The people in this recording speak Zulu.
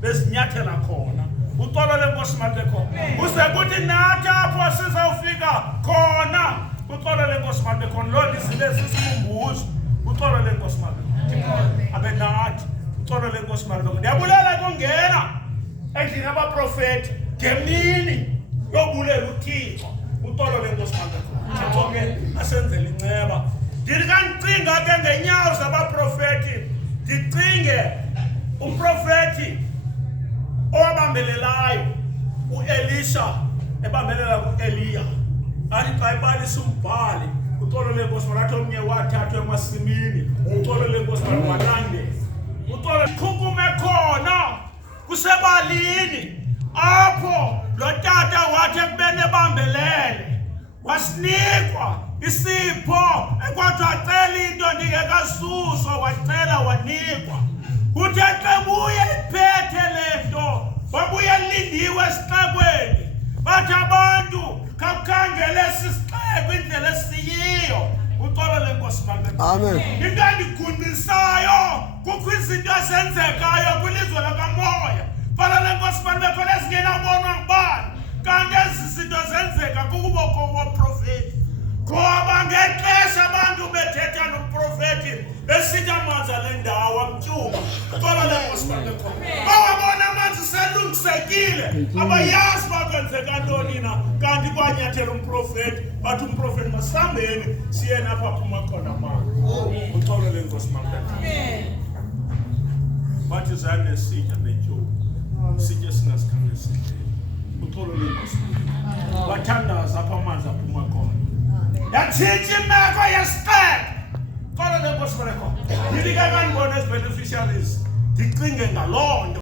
bezinyathela khona. Uxolo lenkosi malibekho. Uze kuthi nathi apho sizawufika khona. Uxolo lenkosi malibekho. Lo izile sisikhumbuzo. Uxolo lenkosi malibekho. Abe nathi. Uxolo lenkosi malibekho. Ndiyabulela kungena endlini abaprofeti ngemini yobulela uThixo. Uxolo lenkosi malibekho. Thixo ke asenzele inceba. Ndicinga ke ngenyawo zabaprofeti. Ndicinge umprofeti owabambelelayo uElisha ebambelela kuEliya. Athi xa ebalisa umbhali uxolo lenkosi malathi omnye wathathwa emasimini. Uxolo lenkosi malibekho. Uxolo iqhukume khona kusebalini apho lo tata wathi ekubene bambelele wasinikwa isipho ekwathi acela into ndingekasuswa wacela wanikwa. Uthe xa buye iphethe lento wabuye lindiwe esixekweni bathi abantu khawukhangele sisixeko indlela esiyiyo. Uxolo lenkosi malibekho. Amen. Into endigundisayo kukho izinto ezenzekayo kwilizwe lakamoya. Fana lenkosi malibekho ezingenabonwa ngubani. Kanti ezi zinto zenzeka kukubo koprofeti. Ngoba ngexesha abantu bethetha nomprofeti besithi amanzi ale ndawo amtyuba. Uxolo lenkosi malibekho. Bawabona amanzi selungisekile abayazi uba kwenzeka ntoni na. Kanti kwanyathela umprofeti bathi umprofeti masihambeni siye napha aphuma khona amanzi. Uxolo lenkosi malibekho. Bathi zane sitya netyuba sitye singasikhangesile. Uxolo lenkosi. Bathandaza apha amanzi aphuma khona. Yatshintsha imeko yesixeko. Uxolo lenkosi malibekho. Ndithi ke kandibona ezi beneficiaries ndicinge ngaloo nto.